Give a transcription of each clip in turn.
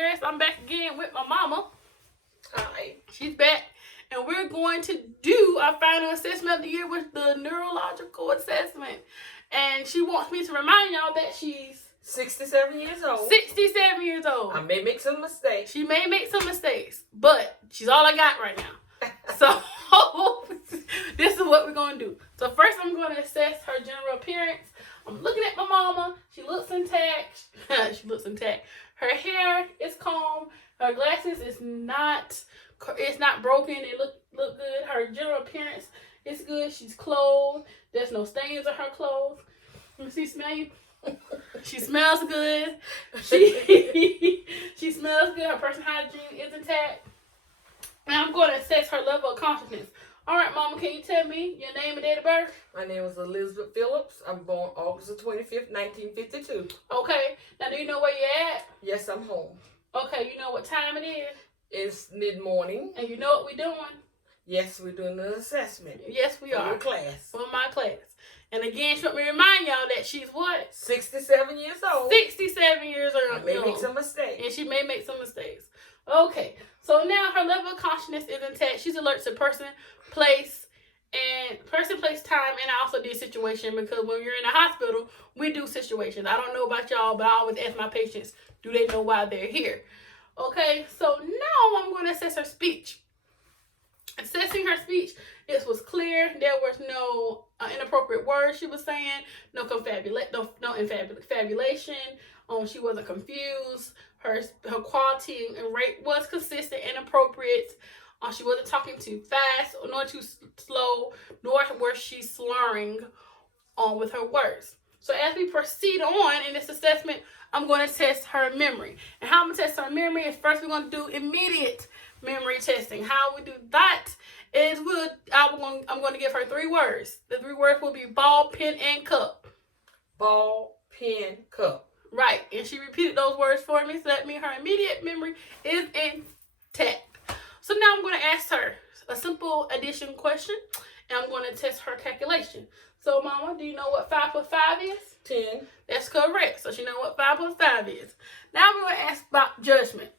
Eris. I'm back again with my mama. Hi. She's back. And we're going to do our final assessment of the year with the neurological assessment. And she wants me to remind y'all that she's 67 years old. 67 years old. I may make some mistakes. She may make some mistakes, but she's all I got right now. So this is what we're going to do. So first I'm going to assess her general appearance. I'm looking at my mama. She looks intact. She looks intact. Her hair is calm. Her glasses is not broken. They look good. Her general appearance is good. She's clothed. There's no stains on her clothes. Let me see, smell you. She smells good. She smells good. Her personal hygiene is intact. And I'm going to assess her level of consciousness. All right, Mama, can you tell me your name and date of birth? My name is Elizabeth Phillips. I'm born August the 25th, 1952. Okay. Now, do you know where you're at? Yes, I'm home. Okay, you know what time it is? It's mid-morning. And you know what we're doing? Yes, we're doing an assessment. Yes, we are. For your class. For my class. And again, she want me to remind y'all that she's what? 67 years old. 67 years old. I may make some mistakes. And she may make some mistakes. Okay, so now her level of consciousness is intact. She's alert to person, place, time, and I also did situation because when you're in a hospital, we do situations. I don't know about y'all, but I always ask my patients, do they know why they're here? Okay, so now I'm going to assess her speech. Assessing her speech, it was clear. There was no inappropriate words she was saying, no confabulation. She wasn't confused. Her quality and rate was consistent and appropriate. She wasn't talking too fast nor too slow, nor was she slurring with her words. So as we proceed on in this assessment, I'm going to test her memory. And how I'm going to test her memory is first we're going to do immediate memory testing. How we do that is I'm going to give her 3 words. The 3 words will be ball, pen, and cup. Ball, pen, cup. Right. And she repeated those words for me, so that means her immediate memory is intact. So now I'm going to ask her a simple addition question, and I'm going to test her calculation. So, Mama, do you know what 5 plus 5 is? 10. That's correct. So she knows what 5 plus 5 is. Now we're going to ask about judgment.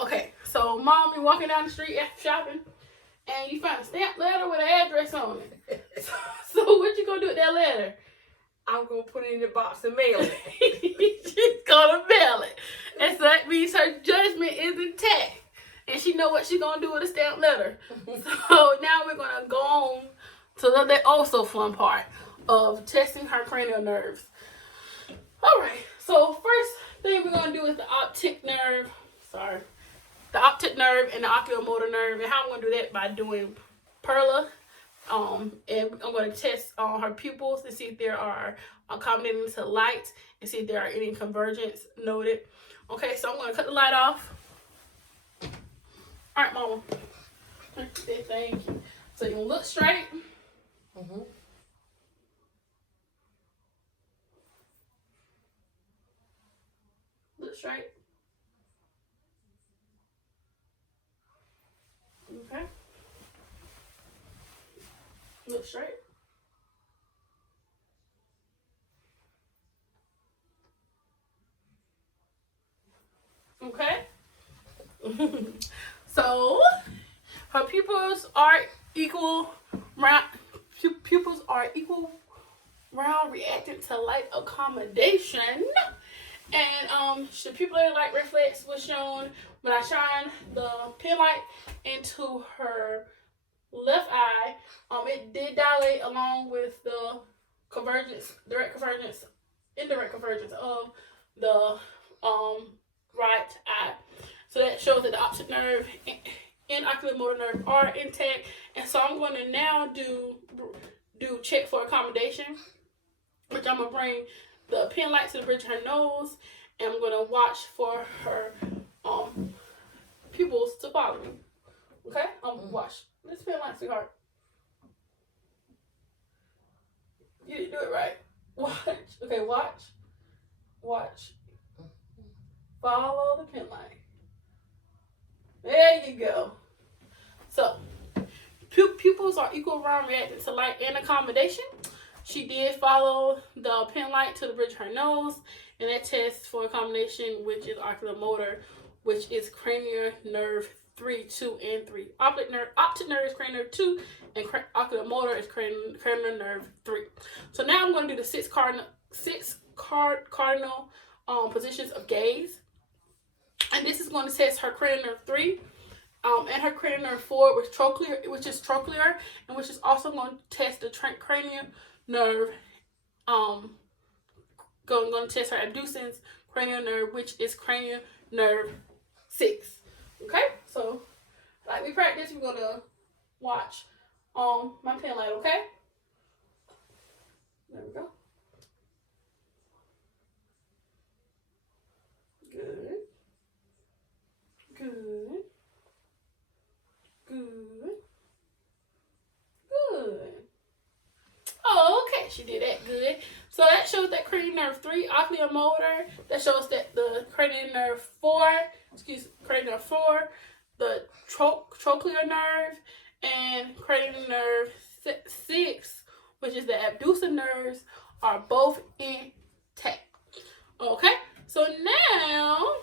Okay, so Mom, you're walking down the street after shopping, and you find a stamp letter with an address on it. So what you going to do with that letter? I'm going to put it in the box and mail it. She's going to mail it. And so that means her judgment is intact. And she know what she's going to do with a stamp letter. So now we're going to go on to the also fun part of testing her cranial nerves. All right. So first thing we're going to do is the optic nerve. The optic nerve and the oculomotor nerve. And how I'm going to do that by doing Perla. And I'm going to test her pupils to see if there are accommodating to light and see if there are any convergence noted. Okay, so I'm going to cut the light off. All right, Mama. Thank you. So you're going to look straight. Mm-hmm. Look straight. Okay. Look straight. Okay. So her pupils are equal round. Pupils are equal round reactant to light accommodation. And the pupillary light reflex was shown when I shine the pen light into her left eye. It did dilate along with the convergence, direct convergence, indirect convergence of the right eye. So that shows that the optic nerve and oculomotor nerve are intact. And so I'm going to now do check for accommodation, which I'm going to bring the pen light to the bridge of her nose, and I'm going to watch for her pupils to follow me. Okay? Watch. This pen light, sweetheart. You didn't do it right. Watch. Okay, watch. Watch. Follow the pen light. There you go. So, pupils are equal round reactant to light and accommodation. She did follow the pen light to the bridge of her nose, and that tests for a combination, which is oculomotor, which is cranial nerve 3, 2, and 3. Optic nerve is cranial nerve 2, and oculomotor is cranial nerve 3. So now I'm going to do the six cardinal positions of gaze, and this is going to test her cranial nerve 3. And her cranial nerve 4, which is trochlear, and which is also going to test the cranial nerve. Going to test her abducens cranial nerve, which is cranial nerve 6. Okay, so like we practiced, we're gonna watch my pen light. Okay, there we go. Good. Good. Good. Good. Oh, okay. She did that good. So that shows that cranial nerve 3, oculomotor. That shows that the cranial nerve 4, cranial nerve 4, the trochlear nerve, and cranial nerve 6, which is the abducens nerves, are both intact. Okay. So now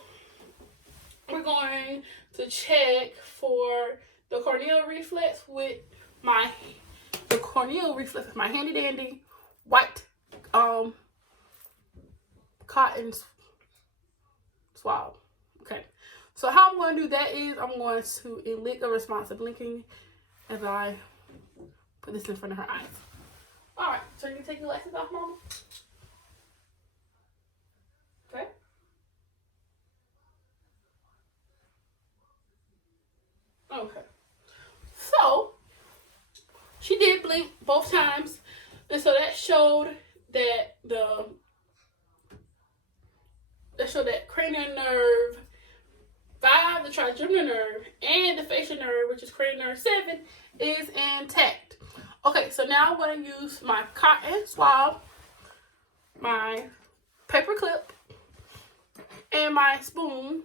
we're going to check for the corneal reflex with my handy dandy white cotton swab. Okay, so how I'm going to do that is I'm going to elicit a response of blinking as I put this in front of her eyes. All right, so you can take your glasses off, Mama. Okay. Okay. So she did blink both times, and so that showed that cranial nerve 5, the trigeminal nerve, and the facial nerve, which is cranial nerve 7, is intact. Okay, so now I'm going to use my cotton swab, my paper clip, and my spoon.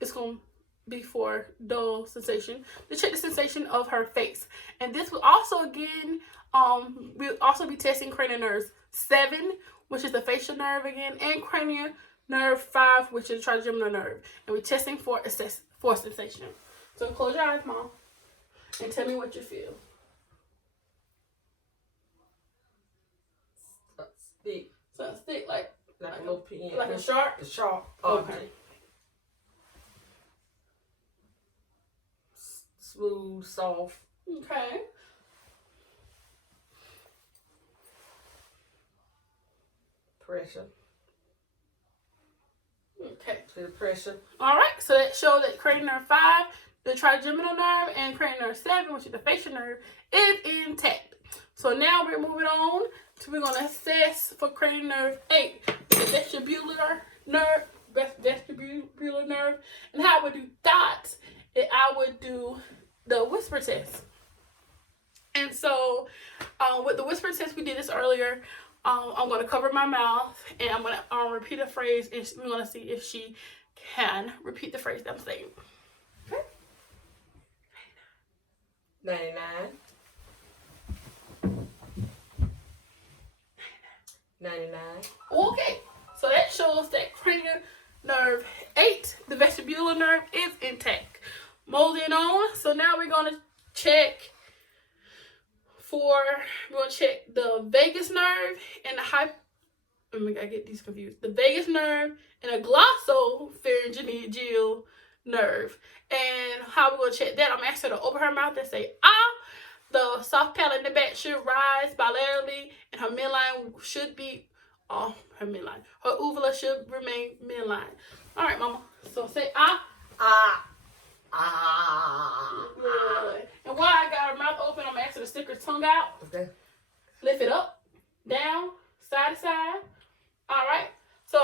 It's going to be for dull sensation to check the sensation of her face. And this will also again we'll also be testing cranial nerve 7, which is the facial nerve again, and cranial nerve 5, which is the trigeminal nerve, and we're testing for sensation. So close your eyes, Mom, and tell me what you feel. Stick. Something stick like a little pen. Like a sharp? A sharp Okay. object. Smooth, soft. Okay. Pressure. Okay. Feel pressure. All right. So that shows that cranial nerve 5, the trigeminal nerve, and cranial nerve 7, which is the facial nerve, is intact. So now we're moving on to we're gonna assess for cranial nerve 8, the vestibular nerve, and how I would do dots. I would do the whisper test. And so with the whisper test, we did this earlier. I'm going to cover my mouth, and I'm going to repeat a phrase, and we're going to see if she can repeat the phrase that I'm saying. Okay. 99. 99. Okay, so that shows that cranial nerve 8, the vestibular nerve, is intact. Moving on, so now we're going to check the vagus nerve and I get these confused. The vagus nerve and a glossopharyngeal nerve. And how we're going to check that, I'm going to ask her to open her mouth and say, ah. The soft palate in the back should rise bilaterally, and her midline should be, her midline. Her uvula should remain midline. All right, Mama. So say, ah. Ah. Ah. Good. And while I got her mouth open, I'm going to ask her to stick her tongue out. Okay. Lift it up, down, side to side. All right. So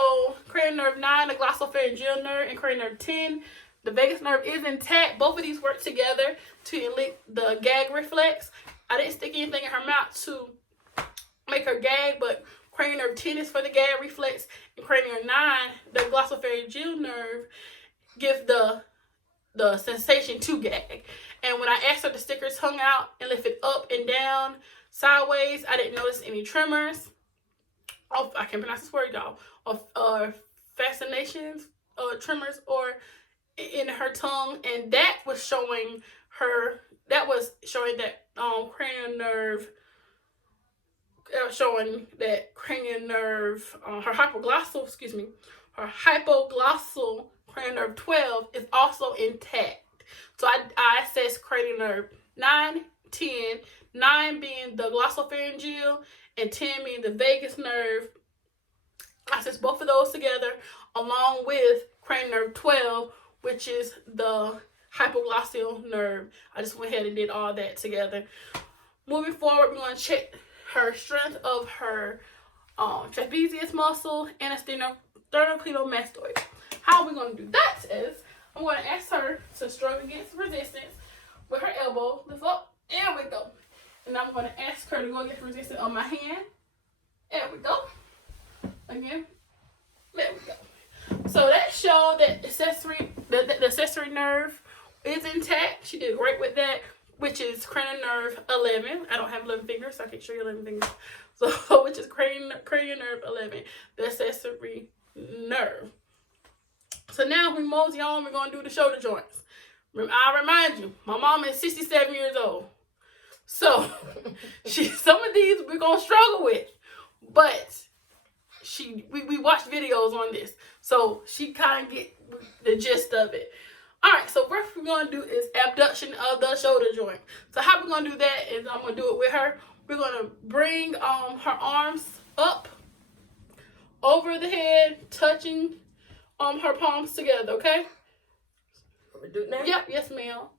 cranial nerve 9, the glossopharyngeal nerve, and cranial nerve 10, the vagus nerve is intact. Both of these work together to elicit the gag reflex. I didn't stick anything in her mouth to make her gag, but cranial nerve 10 is for the gag reflex, and cranial 9, the glossopharyngeal nerve, gives the sensation to gag. And when I asked her to stick her tongue out and lift it up and down sideways. I didn't notice any tremors. Oh, I can't pronounce this word, y'all. Of fascinations, tremors, or in her tongue, and that was showing her. That was showing that cranial nerve. Showing that cranial nerve, her hypoglossal, her hypoglossal cranial nerve 12 is also intact. So I assessed cranial nerve 9, 10, 9 being the glossopharyngeal, and 10 being the vagus nerve. I assessed both of those together, along with cranial nerve 12, which is the hypoglossal nerve. I just went ahead and did all that together. Moving forward, we're going to check her strength of her trapezius muscle and a sternocleidomastoid. How are we going to do that is, I'm going to ask her to struggle against resistance with her elbow. Lift up. There we go. And I'm going to ask her to go against resistance on my hand. There we go. Again. There we go. So that showed that the accessory nerve is intact. She did great with that, which is cranial nerve 11. I don't have 11 fingers, so I can't show you 11 fingers. So, which is cranial nerve 11, the accessory nerve. So now we mosey on, we're going to do the shoulder joints. I remind you, my mom is 67 years old. So, some of these we're going to struggle with. But we watched videos on this. So, she kind of get the gist of it. Alright, so what we're going to do is abduction of the shoulder joint. So how we're going to do that is I'm going to do it with her. We're going to bring her arms up over the head, touching her palms together, okay? Let me do it now? Yep, yes ma'am.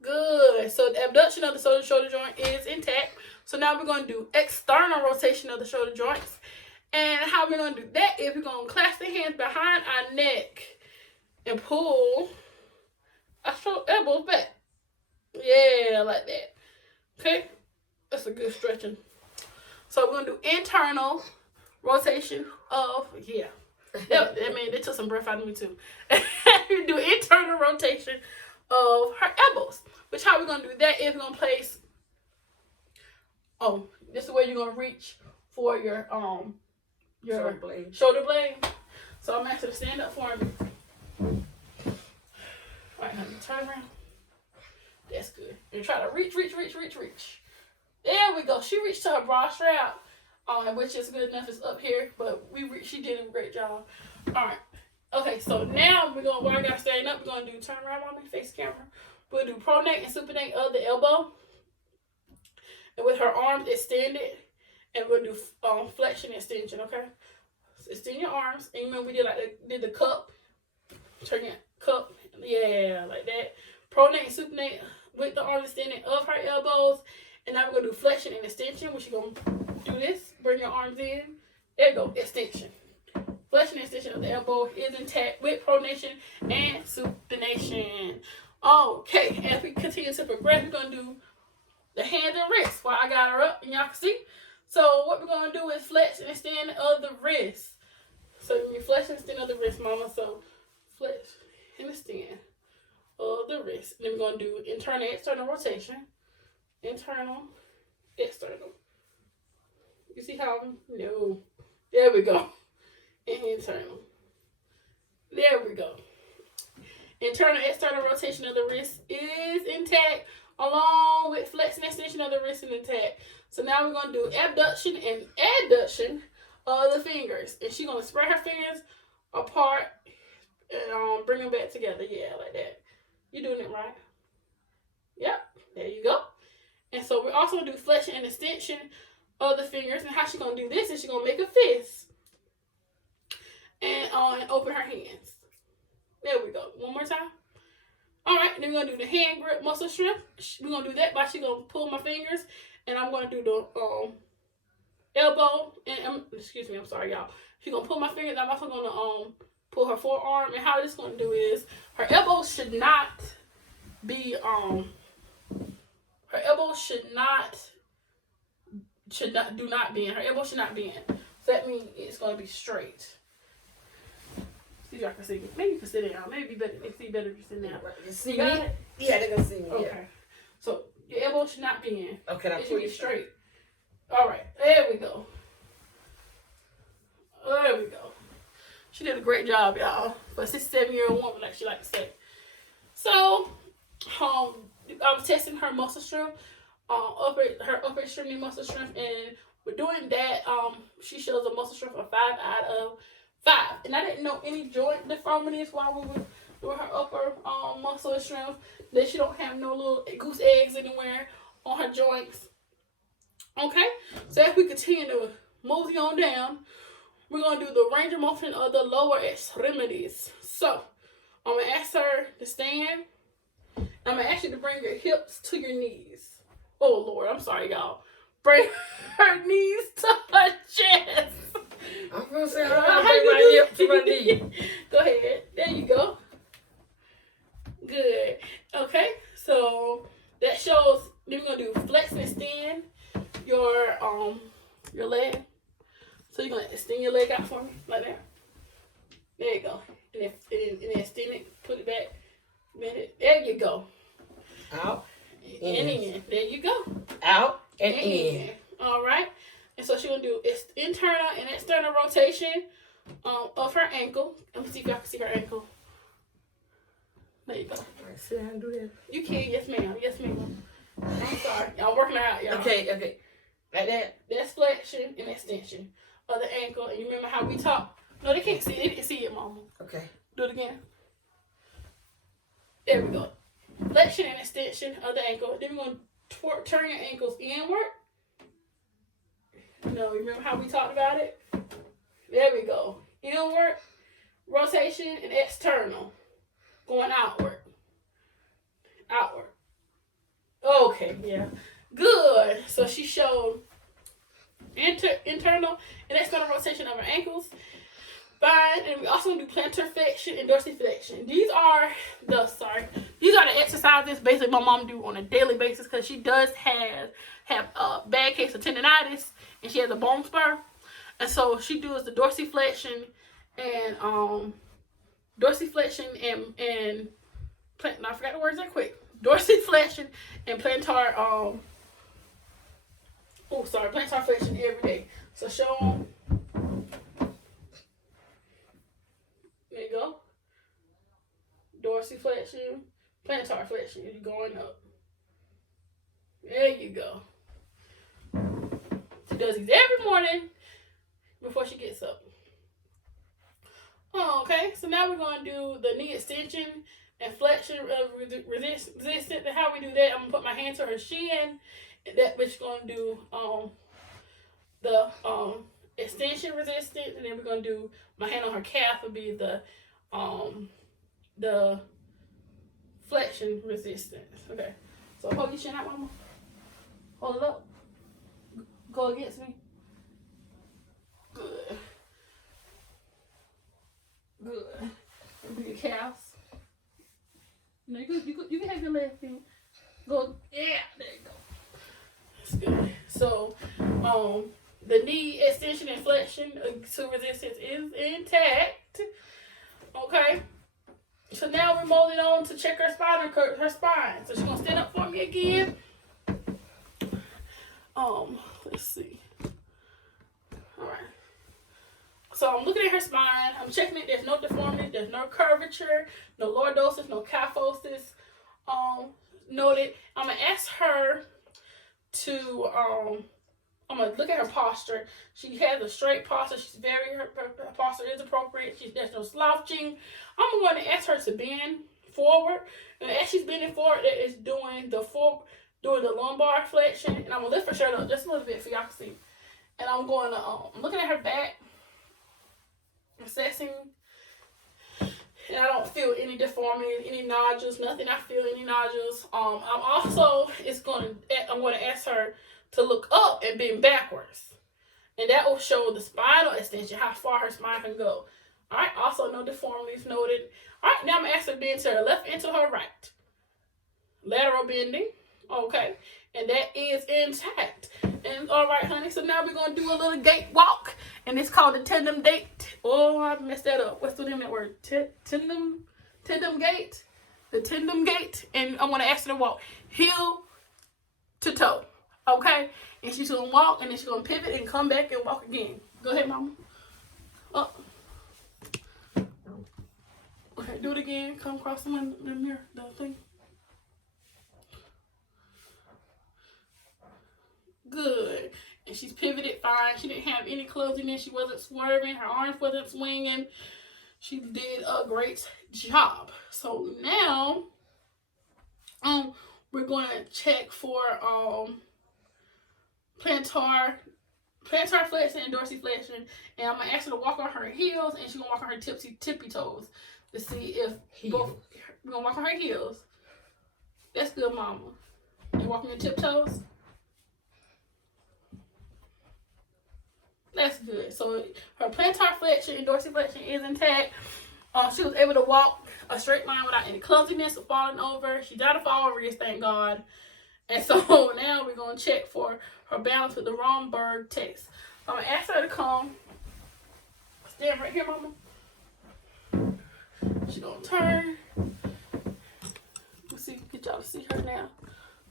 Good. So the abduction of the shoulder joint is intact. So now we're going to do external rotation of the shoulder joints. And how we're going to do that is we're going to clasp the hands behind our neck and pull our elbows back. Yeah, like that. Okay? That's a good stretching. So we're going to do internal rotation of, yeah. I mean, they took some breath out of me too. We do internal rotation of her elbows. Which how we're going to do that is we're going to place, this is where you're going to reach for your shoulder blade. So I'm asking her to stand up for me. Alright, honey, turn around. That's good. And try to reach. There we go. She reached to her bra strap, which is good enough. It's up here, but she did a great job. Alright. Okay, so now we're going, while I got stand up, we're going to do turn around on me, face camera. We'll do pronate and supinate of the elbow. And with her arms extended, and we'll do flexion and extension, okay? So extend your arms. And remember we did the cup. Turn your cup. Yeah, like that. Pronate and supinate with the arms extended of her elbows. And now we're going to do flexion and extension, which you're going to do this. Bring your arms in. There you go. Extension. Flexion and extension of the elbow is intact with pronation and supination. Okay. As we continue to progress, we're going to do the hands and wrists while I got her up and y'all can see. So what we're going to do is flex and extend of the wrist. So you flex and extend of the wrist, mama. So flex and extend of the wrist. Then we're going to do internal, external rotation. Internal, external. You see how? No. There we go. And internal. There we go. Internal, external rotation of the wrist is intact, along with flex and extension of the wrist is intact. So now we're going to do abduction and adduction of the fingers. And she's going to spread her fingers apart and bring them back together. Yeah, like that. You're doing it right. Yep. There you go. And so we're also going to do flexion and extension of the fingers. And how she's going to do this is she's going to make a fist. And open her hands. There we go. One more time. All right. Then we're going to do the hand grip muscle strength. We're going to do that by she's going to pull my fingers. And I'm going to do the elbow. And excuse me. I'm sorry, y'all. She's going to pull my fingers. I'm also going to pull her forearm. And how this is going to do is her elbow should not be her elbow do not bend. Her elbow should not bend. So that means it's going to be straight. See if y'all can see me. Maybe you can sit down. Maybe they see better if you sit down. You see me? Yeah, they're going to see me. Okay. Yeah. So your elbow should not bend. Okay, it should be straight. All right, there we go. There we go. She did a great job, y'all. For a 67-year-old woman, like she like to say. So, I was testing her muscle strength, her upper extremity muscle strength, and with doing that, she shows a muscle strength of 5 out of 5. And I didn't know any joint deformities while we were doing her upper muscle strength. That she don't have no little goose eggs anywhere on her joints. Okay, so as we continue to mosey on down, we're going to do the range of motion of the lower extremities. So, I'm going to ask her to stand. I'm going to ask you to bring your hips to your knees. Oh, Lord, I'm sorry, y'all. Bring her knees to her chest. I'm going to say, how my hip to my knee. Go ahead. There you go. Good. Okay, so that shows, then we're going to do flex and extend your leg. So you're going to extend your leg out for me, like that. There you go. And then extend it, put it back, bend it. There you go. Out. And in. There you go. Out and in. All right. And so she's going to do internal and external rotation of her ankle. Let me see if y'all can see her ankle. There you go. All right, sit down and do that. You can. Yes, ma'am. Yes, ma'am. I'm sorry. Y'all working her out, y'all. Okay. Like that. That's flexion and extension of the ankle. And you remember how we talked? No, they can't see it. They didn't see it, Mama. Okay. Do it again. There we go. Flexion and extension of the ankle. Then we're going to turn your ankles inward. No, remember how we talked about it? There we go. Inward, rotation, and external. Going outward. Outward. Okay, yeah. Good. So she showed internal and external rotation of her ankles. Fine. And we also do plantar flexion and dorsiflexion. These are the exercises basically my mom do on a daily basis because she does have a bad case of tendonitis and she has a bone spur. And so she does the dorsiflexion and I forgot the words that quick. Dorsiflexion and plantar plantar flexion every day. So show them. There you go. Dorsiflexion, plantar flexion. You're going up. There you go. She does these every morning before she gets up. Okay, so now we're going to do the knee extension and flexion resistance. And how we do that, I'm going to put my hand to her shin. And that bitch going to do the extension resistance. And then we're going to do my hand on her calf would be the flexion resistance. Okay, so hold your shin out, Mama. Hold it up. Go against me. Good. Good. Do your calves. No, you can have your left feet. Go. Yeah, there you go. That's good. So, the knee extension and flexion to resistance is intact. Okay. So now we're moving on to check her spine and her spine. So she's gonna stand up for me again. Let's see. All right. So I'm looking at her spine. I'm checking it. There's no deformity. There's no curvature. No lordosis. No kyphosis. Noted. I'm gonna ask her to. I'm gonna look at her posture. She has a straight posture. Her posture is appropriate. There's no slouching. I'm going to ask her to bend forward, and as she's bending forward, it is doing the lumbar flexion. And I'm gonna lift her shirt up just a little bit for y'all to see. And I'm going to I'm looking at her back, assessing. And I don't feel any deformity, any nodules, nothing. I feel any nodules. I'm going to ask her to look up and bend backwards. And that will show the spinal extension, how far her spine can go. All right, also no deformities noted. All right, now I'm going to ask her to bend to her left and to her right. Lateral bending, okay. And that is intact. And all right, honey, so now we're going to do a little gait walk. And it's called the tandem gait. Oh, I messed that up. What's the name of that word? Tandem gait? The tandem gait. And I want to ask her to walk heel to toe. Okay? And she's going to walk, and then she's going to pivot and come back and walk again. Go ahead, Mama. Up. Okay, do it again. Come across the mirror, the thing. Good. And she's pivoted fine. She didn't have any clumsiness. She wasn't swerving. Her arms wasn't swinging. She did a great job. So now, we're going to check for plantar flexion and dorsiflexion, and I'm gonna ask her to walk on her heels, and she's gonna walk on her tippy toes to see if both. We're gonna walk on her heels. That's good, Mama. You walking your tiptoes? That's good. So her plantar flexion and dorsiflexion is intact. She was able to walk a straight line without any clumsiness or falling over. She got to fall over, yes, thank God. And so now we're going to check for her balance with the Romberg test. I'm going to ask her to come. Stand right here, Mama. She's going to turn. Let's see, get y'all to see her now.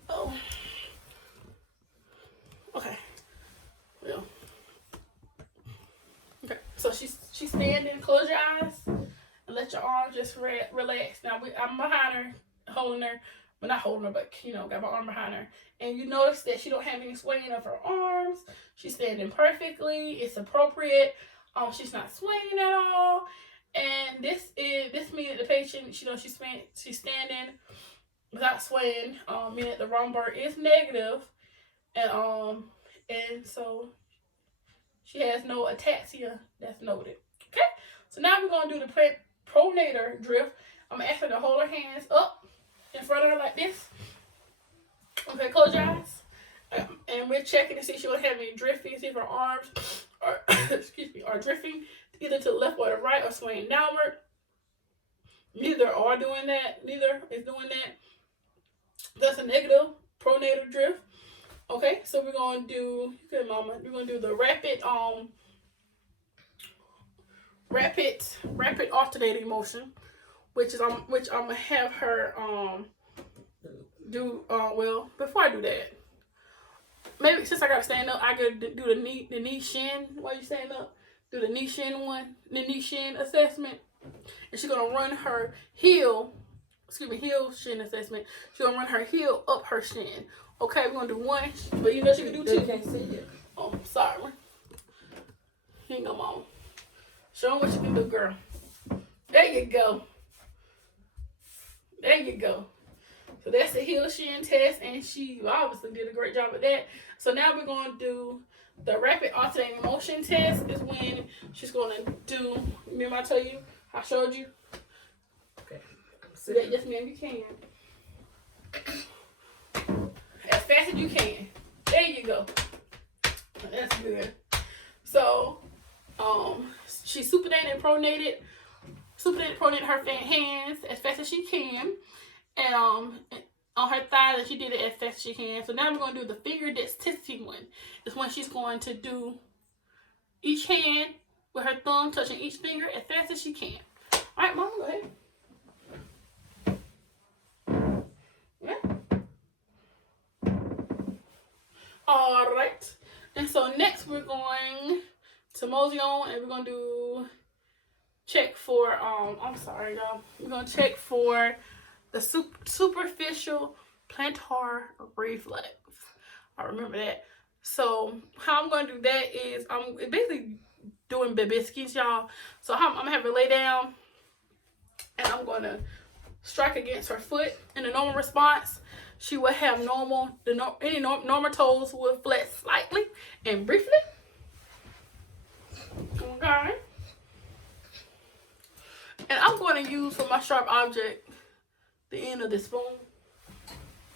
Oh. Okay. Well. Okay, so she's standing. Close your eyes and let your arms just relax. Now I'm behind her, holding her. Well, not holding her, but got my arm behind her. And you notice that she don't have any swaying of her arms. She's standing perfectly. It's appropriate. She's not swaying at all. And this means that the patient, she's standing without swaying. Meaning that the Romberg is negative, and so she has no ataxia that's noted. Okay, so now we're gonna do the pronator drift. I'm gonna ask her to hold her hands up in front of her like this. Okay, close your eyes. And we're checking to see if she won't have any drifting, see if her arms are drifting either to the left or the right or swaying downward. Neither are doing that. Neither is doing that. That's a negative pronator drift. Okay, so we're gonna do, good Mama, we're gonna do the rapid alternating motion, which I'm gonna have her do. Well, before I do that, maybe since I gotta stand up, I gotta do the knee shin. While you stand up, do the knee shin assessment, and she's gonna run her heel shin assessment. She's gonna run her heel up her shin. Okay, we're gonna do one, but she can do two. They can't see it. Oh, sorry. Here you go, Mama. Show them what you can do, girl. There you go. There you go. So that's the heel shin test, and she obviously did a great job at that. So now we're going to do the rapid alternating motion test. Is when she's going to do, remember I told you, I showed you? Okay. Yes, ma'am, you can. As fast as you can. There you go. That's good. So, she supinated and pronated her hands as fast as she can, and on her thighs, and she did it as fast as she can. So now we're going to do the finger dexterity one. It's when she's going to do each hand with her thumb touching each finger as fast as she can. All right, Mama, go ahead. All right, and so next we're going to mosey on, and we're going to do check for I'm sorry, y'all. We're going to check for the superficial plantar reflex. I remember that. So how I'm going to do that is I'm basically doing babiscus, y'all. So I'm going to have her lay down, and I'm going to strike against her foot. In the normal response, she will have normal toes will flex slightly and briefly. Okay. And I'm going to use for my sharp object the end of this spoon. All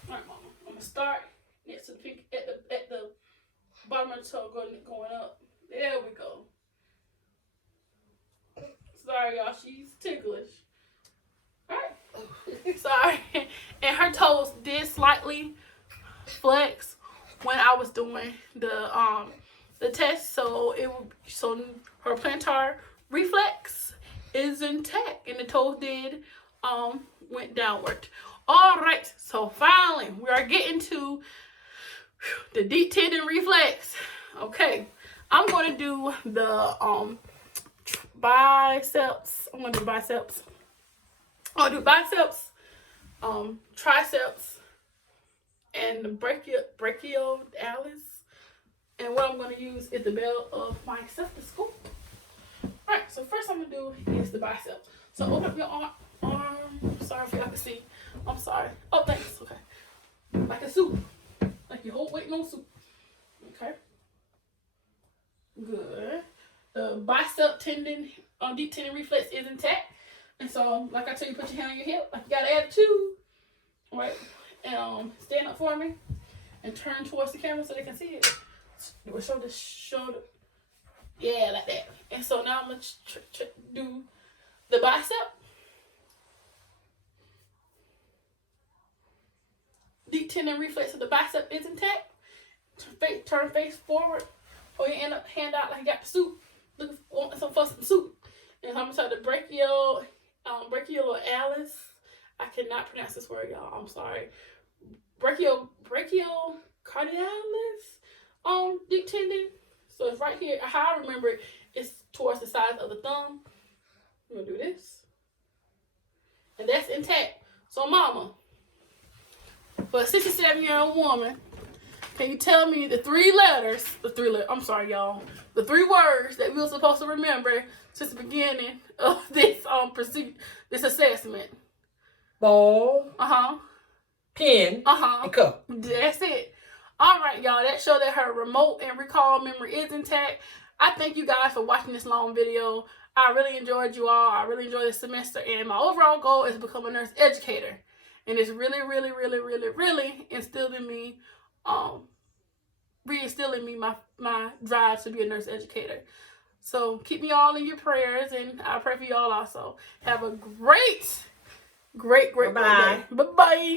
right, Mama. I'm going to start next to the pink at the bottom of the toe going up. There we go. Sorry, y'all. She's ticklish. All right. Sorry. And her toes did slightly flex when I was doing the test, so her plantar reflex is intact, and the toes did went downward. All right, so finally we are getting to the deep tendon reflex. Okay, I'm going to do the biceps. I'm going to do biceps. I'll do biceps, triceps, and the brachialis. And what I'm going to use is the belt of my stethoscope. Alright, so first I'm going to do is the bicep. So open up your arm. Sorry if y'all can see. I'm sorry. Oh, thanks. Okay. Like a soup. Like your whole weight on soup. Okay. Good. The bicep tendon, deep tendon reflex is intact. And so, like I tell you, put your hand on your hip. Like you got attitude. Right? And stand up for me. And turn towards the camera so they can see it. Shoulder. Yeah, like that. And so now I'm going to do the bicep. Deep tendon reflex of the bicep is intact. Turn face forward. Or you hand out like you got the soup. Looking for some soup. And I'm going to talk the brachialis. I cannot pronounce this word, y'all. I'm sorry. Brachial cardialis. Deep tendon. So it's right here. How I remember it, it's towards the size of the thumb. I'm gonna do this. And that's intact. So mama, for a 67-year-old woman, can you tell me the three words that we were supposed to remember since the beginning of this this assessment? Ball. Pen. And cup. That's it. All right, y'all. That showed that her remote and recall memory is intact. I thank you guys for watching this long video. I really enjoyed you all. I really enjoyed this semester. And my overall goal is to become a nurse educator. And it's really, really, really, really, really instilled in me, reinstilling me my drive to be a nurse educator. So keep me all in your prayers. And I pray for you all also. Have a great day. Bye-bye.